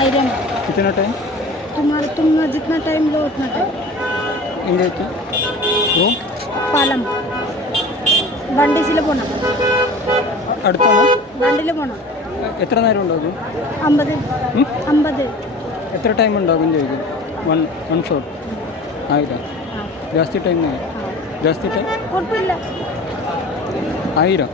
iron कितना time तुम जितना टाइम लो उतना टाइम എങ്ങോട്ട് റൂം പാലം വണ്ടിസിൽ പോകണം അടുത്താണോ വണ്ടിയിൽ പോകണം എത്ര നേരം ഉണ്ടാകും 50 50 എത്ര ടൈം ഉണ്ടാകും ചോദിക്കും വൺ ഷോട്ട് ആയിരം ಜಾಸ್ತಿ ಟೈಮ್ ಜಾಸ್ತಿ ಟೈಮ್ കുഴപ്പമില്ല 1000